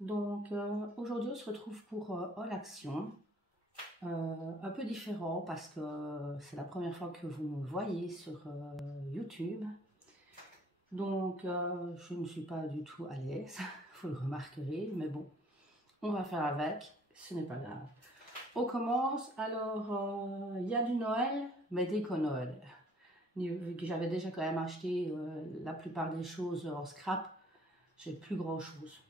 Donc aujourd'hui on se retrouve pour Haul Action, un peu différent parce que c'est la première fois que vous me voyez sur YouTube. Donc je ne suis pas du tout à l'aise, vous le remarquerez, mais bon, on va faire avec, ce n'est pas grave. On commence, alors il y a du Noël, mais dès qu'au Noël. Vu que j'avais déjà quand même acheté la plupart des choses en scrap, j'ai plus grand chose.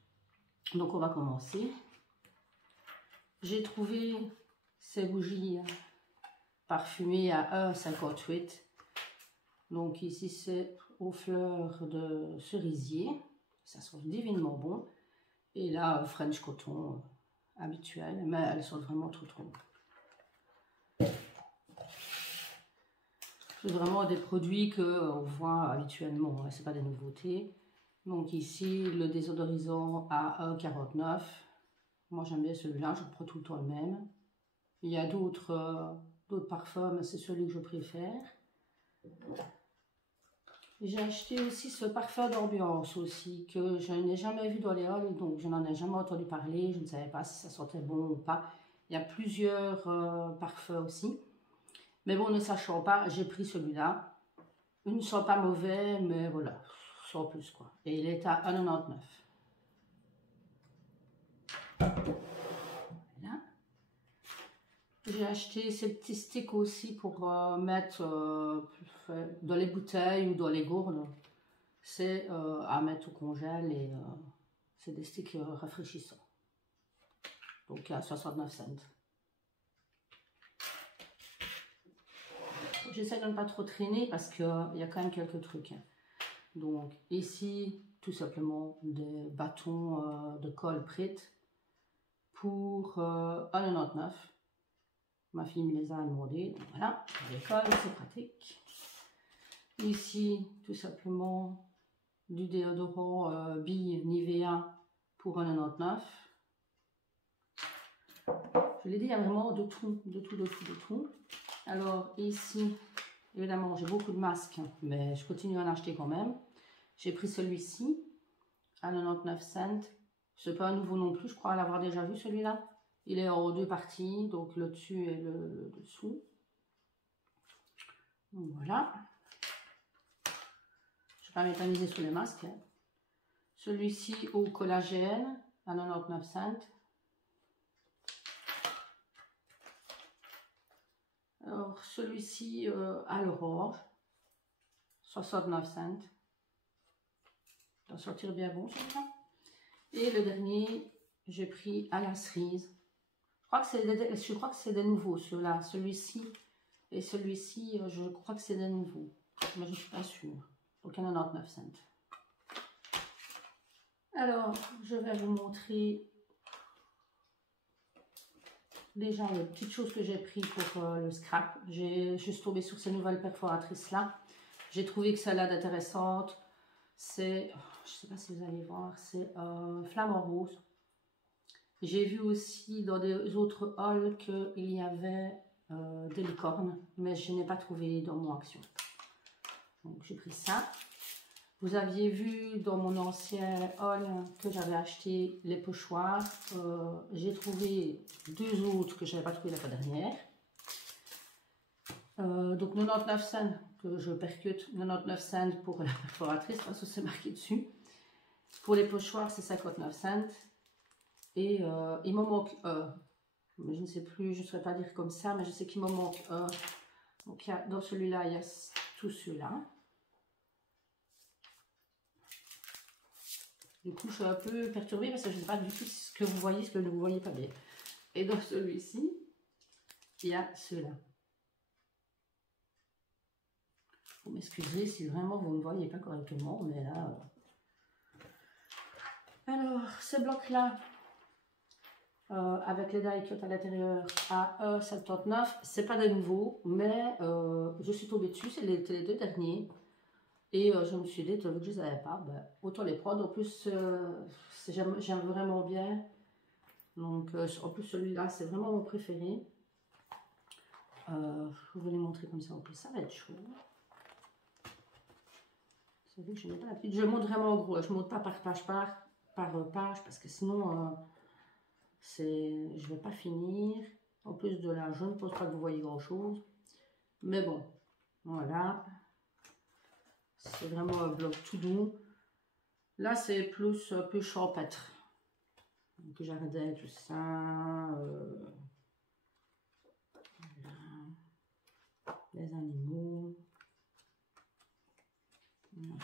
Donc on va commencer. J'ai trouvé ces bougies parfumées à 1,58 €. Donc ici c'est aux fleurs de cerisier. Ça sent divinement bon. Et là, French coton habituel, mais elles sont vraiment trop. C'est vraiment des produits qu'on voit habituellement, hein, c'est pas des nouveautés. Donc ici, le désodorisant à 1,49 €. Moi j'aime bien celui-là, je prends tout le temps le même. Il y a d'autres parfums, mais c'est celui que je préfère. J'ai acheté aussi ce parfum d'ambiance aussi, que je n'ai jamais vu dans les halls, donc je n'en ai jamais entendu parler, je ne savais pas si ça sentait bon ou pas. Il y a plusieurs parfums aussi. Mais bon, ne sachant pas, j'ai pris celui-là. Il ne sent pas mauvais, mais voilà, sans plus quoi. Et il est à 1,99 €. Voilà. J'ai acheté ces petits sticks aussi pour mettre dans les bouteilles ou dans les gourdes. C'est à mettre au congèle et c'est des sticks rafraîchissants. Donc à 69 cents. J'essaie de ne pas trop traîner parce qu'il y a quand même quelques trucs. Donc ici, tout simplement des bâtons de colle prête pour 1,99 €. Ma fille me les a demandés, donc voilà, les colles, c'est pratique. Ici, tout simplement, du déodorant bille Nivea pour 1,99 €. Je l'ai dit, il y a vraiment de tout. Alors ici, évidemment, j'ai beaucoup de masques, mais je continue à en acheter quand même. J'ai pris celui-ci à 99 cents. C'est pas un nouveau non plus, je crois l'avoir déjà vu celui-là. Il est en deux parties, donc le dessus et le dessous. Donc voilà. Je vais pas m'éterniser sur les masques. Celui-ci au collagène à 99 cents. Alors celui-ci à l'orange, 69 cents. Il doit sortir bien bon celui-là. Et le dernier, j'ai pris à la cerise. Je crois que c'est des nouveaux ceux-là. Celui-ci et celui-ci, je crois que c'est des nouveaux. Mais je ne suis pas sûre. Donc 99 cents. Alors, je vais vous montrer déjà les petites choses que j'ai pris pour le scrap. J'ai juste tombé sur ces nouvelles perforatrices là. J'ai trouvé que celle-là d'intéressante. C'est, je ne sais pas si vous allez voir, c'est flamant rose. J'ai vu aussi dans des autres halls qu'il y avait des licornes, mais je n'ai pas trouvé dans mon action. Donc j'ai pris ça. Vous aviez vu dans mon ancien haul que j'avais acheté les pochoirs. J'ai trouvé deux autres que je n'avais pas trouvé la fois dernière. Donc 99 cents que je percute, 99 cents pour la perforatrice, parce que c'est marqué dessus. Pour les pochoirs, c'est 59 cents. Et il m'en manque un. Mais je ne sais plus, je ne saurais pas dire comme ça, mais je sais qu'il m'en manque un. Donc dans celui-là, il y a tout ceux-là. Du coup, je suis un peu perturbée parce que je ne sais pas du tout ce que vous voyez, ce que vous ne voyez pas bien. Et dans celui-ci, il y a ceux-là. Vous m'excusez si vraiment vous ne voyez pas correctement, mais là... Alors, ce bloc-là, avec les die cut à l'intérieur à 1,79 €, c'est pas de nouveau, mais je suis tombée dessus, c'est les deux derniers. Et je me suis dit, vu que je ne les avais pas, ben, autant les prendre. En plus, j'aime vraiment bien. Donc, en plus, celui-là, c'est vraiment mon préféré. Je vais vous les montrer comme ça. En plus, ça va être chaud. Vous savez que je n'ai pas la petite. Je monte vraiment en gros. Je ne monte pas par page mélange parce que sinon je vais pas finir. En plus de là, je ne pense pas que vous voyez grand chose. Mais bon, voilà. C'est vraiment un bloc tout doux. Là, c'est plus champêtre. Donc, jardin, tout ça. Voilà. Les animaux. Voilà.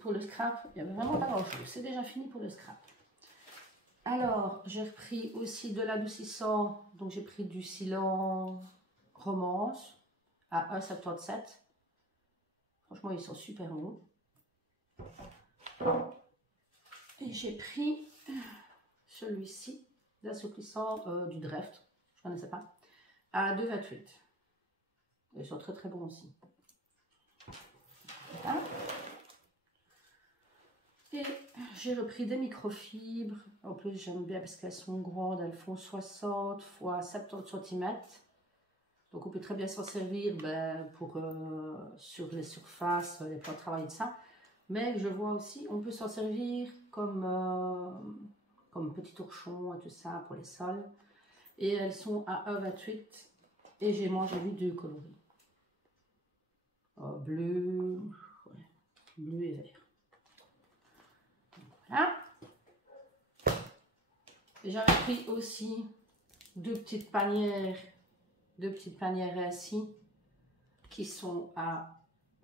Pour le scrap, il n'y avait vraiment pas grand chose. C'est déjà fini pour le scrap. Alors, j'ai repris aussi de l'adoucissant. Donc, j'ai pris du Silan Romance à 1,77 €. Franchement, ils sont super bons. Et j'ai pris celui-ci, l'assouplissant du Dreft. Je ne connaissais pas. À 2,28 €. Ils sont très très bons aussi. Voilà. Et j'ai repris des microfibres. En plus, j'aime bien parce qu'elles sont grandes. Elles font 60 x 70 cm. Donc, on peut très bien s'en servir pour sur les surfaces, les plans de travail de ça. Mais je vois aussi, on peut s'en servir comme petit torchon et tout ça pour les sols. Et elles sont à 1,28 €. Et j'ai vu deux coloris. Bleu, ouais, bleu et vert. Voilà. J'avais pris aussi deux petites panières ainsi qui sont à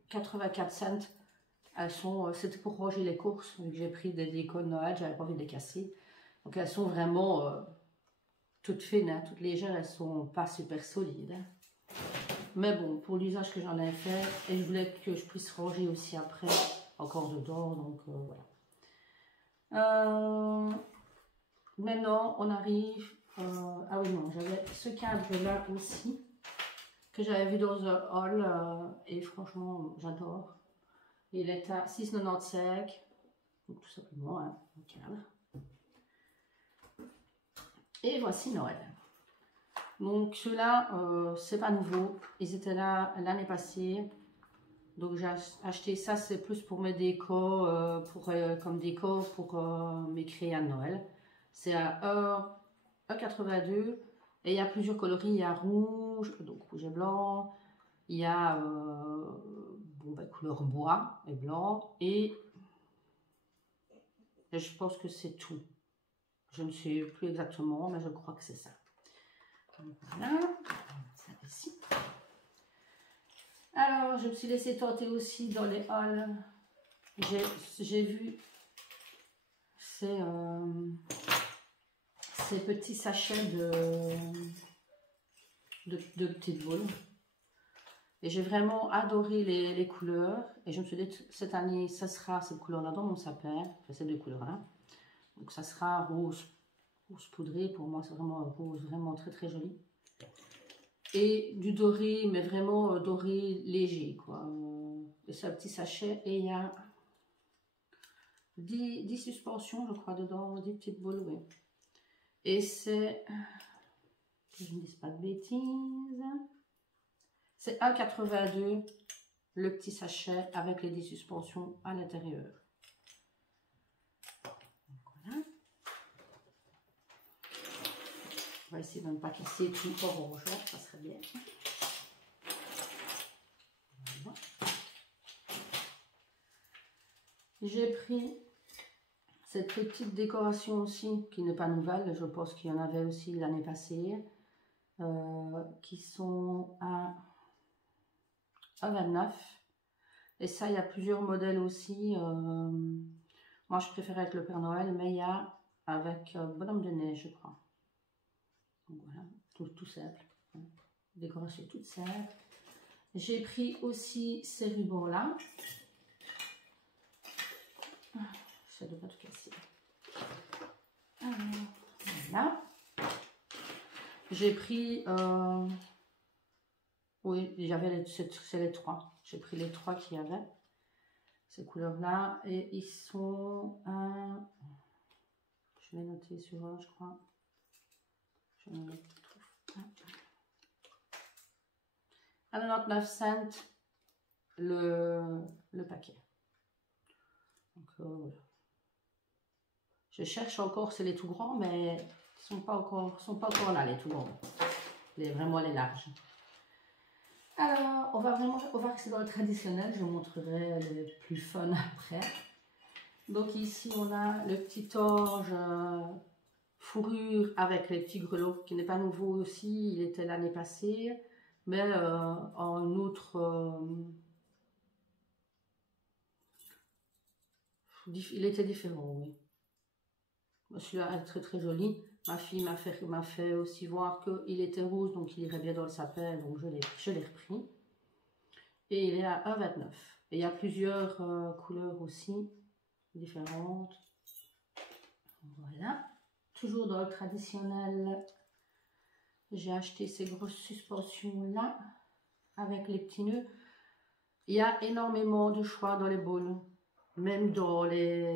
84 cents. Elles sont, c'était pour ranger les courses, vu que j'ai pris des décos de Noël, j'avais pas envie de les casser. Donc elles sont vraiment toutes fines, hein, toutes légères, elles sont pas super solides. Hein. Mais bon, pour l'usage que j'en ai fait, et je voulais que je puisse ranger aussi après, encore dedans, donc voilà. Maintenant, on arrive... ah oui, non, j'avais ce cadre-là aussi, que j'avais vu dans un haul, et franchement, j'adore. Il est à 6,95 €, donc tout simplement, hein, un cadre. Et voici Noël. Donc ceux-là, c'est pas nouveau, ils étaient là l'année passée. Donc j'ai acheté ça, c'est plus pour mes décos, comme déco pour mes crayons de Noël. C'est à 1,82 € et il y a plusieurs coloris. Il y a rouge, donc rouge et blanc. Il y a couleur bois et blanc et je pense que c'est tout. Je ne sais plus exactement, mais je crois que c'est ça. Donc voilà, ça ici. Alors, je me suis laissé tenter aussi dans les halls. J'ai vu ces petits sachets de petites boules. Et j'ai vraiment adoré les couleurs. Et je me suis dit, cette année, ça sera cette couleur-là dans mon sapin. Enfin, ces deux couleurs-là. Donc, ça sera rose poudré. Pour moi, c'est vraiment un rose vraiment très, très joli. Et du doré, mais vraiment doré léger, quoi. Et c'est un petit sachet. Et il y a 10 suspensions, je crois, dedans. 10 petites boules, oui. Et c'est... que je ne dise pas de bêtises... C'est 1,82 € le petit sachet avec les 10 suspensions à l'intérieur. Voilà. On va essayer de ne pas casser tout orange, ça serait bien. Voilà. J'ai pris cette petite décoration aussi, qui n'est pas nouvelle, je pense qu'il y en avait aussi l'année passée, qui sont à 1,29 €. Et ça, il y a plusieurs modèles aussi. Moi, je préfère avec le Père Noël, mais il y a avec Bonhomme de Neige, je crois. Donc voilà, tout simple. Décoration toute simple. J'ai pris aussi ces rubans-là. Ça ne doit pas tout casser. Alors, voilà. J'ai pris... oui, j'avais c'est les trois. J'ai pris les trois qu'il y avait. Ces couleurs-là. Et ils sont à... Je vais noter sur un, je crois. Je vais mettre à 99 cents le paquet. Donc voilà. Je cherche encore, c'est les tout grands, mais ils sont pas encore là, les tout grands. Vraiment les larges. Alors, on va rester dans le traditionnel. Je vous montrerai le plus fun après. Donc ici, on a le petit orge fourrure avec les petits grelots, qui n'est pas nouveau aussi. Il était l'année passée, mais en outre... il était différent, oui. Celui-là est très très joli. Ma fille m'a fait aussi voir qu'il était rouge, donc il irait bien dans le sapin, donc je l'ai repris. Et il est à 1,29. Et il y a plusieurs couleurs aussi, différentes. Voilà. Toujours dans le traditionnel, j'ai acheté ces grosses suspensions-là, avec les petits nœuds. Il y a énormément de choix dans les boules, même dans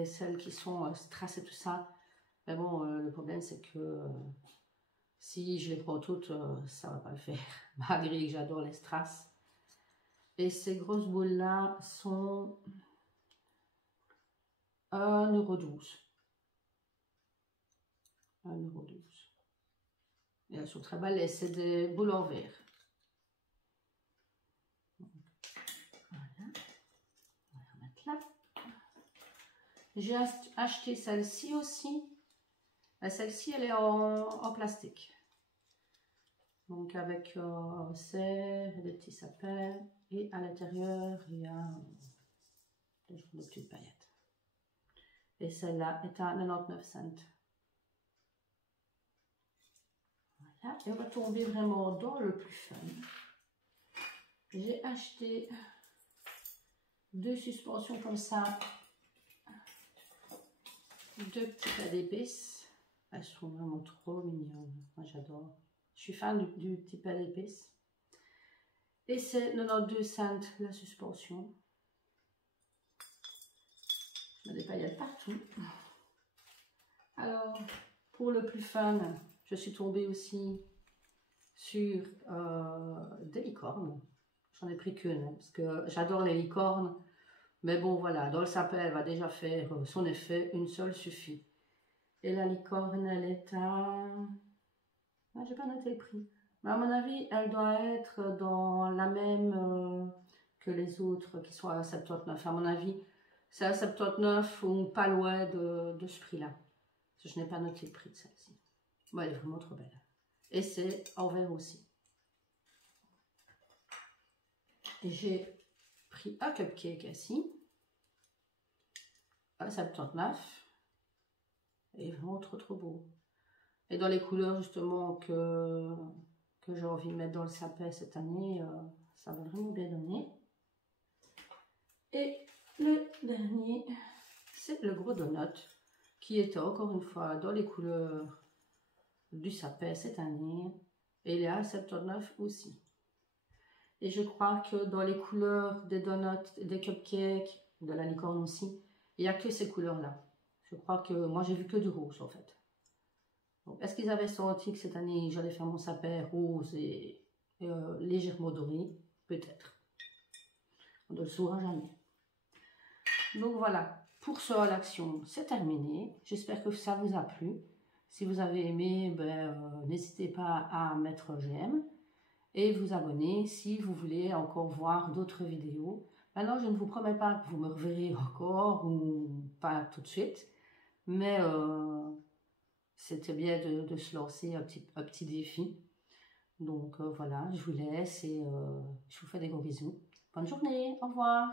celles qui sont strass et tout ça. Mais bon, le problème c'est que si je les prends toutes, ça va pas le faire, malgré que j'adore les strass. Et ces grosses boules là sont 1,12 €. 1,12 €. Et elles sont très belles et c'est des boules en verre. Voilà, on va la remettre là. J'ai acheté celle-ci aussi. Celle-ci, elle est en plastique. Donc avec serre et des petits sapins. Et à l'intérieur, il y a des petites paillettes. Et celle-là est à 99 cents. Voilà. Et on va tomber vraiment dans le plus fun. J'ai acheté 2 suspensions comme ça. 2 petits pas d'épices. Elles sont vraiment trop mignonnes. Moi j'adore. Je suis fan du petit pas d'épices. Et c'est 92 cents la suspension. Il y a des paillettes partout. Alors, pour le plus fun, je suis tombée aussi sur des licornes. J'en ai pris qu'une, hein, parce que j'adore les licornes. Mais bon, voilà, dans le sapin, elle va déjà faire son effet. Une seule suffit. Et la licorne, elle est à... Ah, j'ai pas noté le prix. Mais à mon avis, elle doit être dans la même que les autres qui sont à 79. À mon avis, c'est à 79 ou pas loin de ce prix-là. Je n'ai pas noté le prix de celle-ci. Bon, elle est vraiment trop belle. Et c'est en verre aussi. J'ai pris un cupcake ici. À 79. Et vraiment trop beau. Et dans les couleurs justement que j'ai envie de mettre dans le sapin cette année, ça va vraiment bien donner. Et le dernier, c'est le gros donut qui était encore une fois dans les couleurs du sapin cette année. Et il est à 79 aussi. Et je crois que dans les couleurs des donuts, des cupcakes, de la licorne aussi, il n'y a que ces couleurs-là. Je crois que moi j'ai vu que du rouge en fait. Est-ce qu'ils avaient senti que cette année j'allais faire mon sapin rose et légèrement doré? Peut-être. On ne le saura jamais. Donc voilà, pour ce haul action, c'est terminé. J'espère que ça vous a plu. Si vous avez aimé, n'hésitez pas à mettre j'aime et vous abonner si vous voulez encore voir d'autres vidéos. Maintenant, je ne vous promets pas que vous me reverrez encore ou pas tout de suite, mais c'était bien de se lancer un petit défi. Donc voilà, je vous laisse et je vous fais des gros bisous. Bonne journée, au revoir.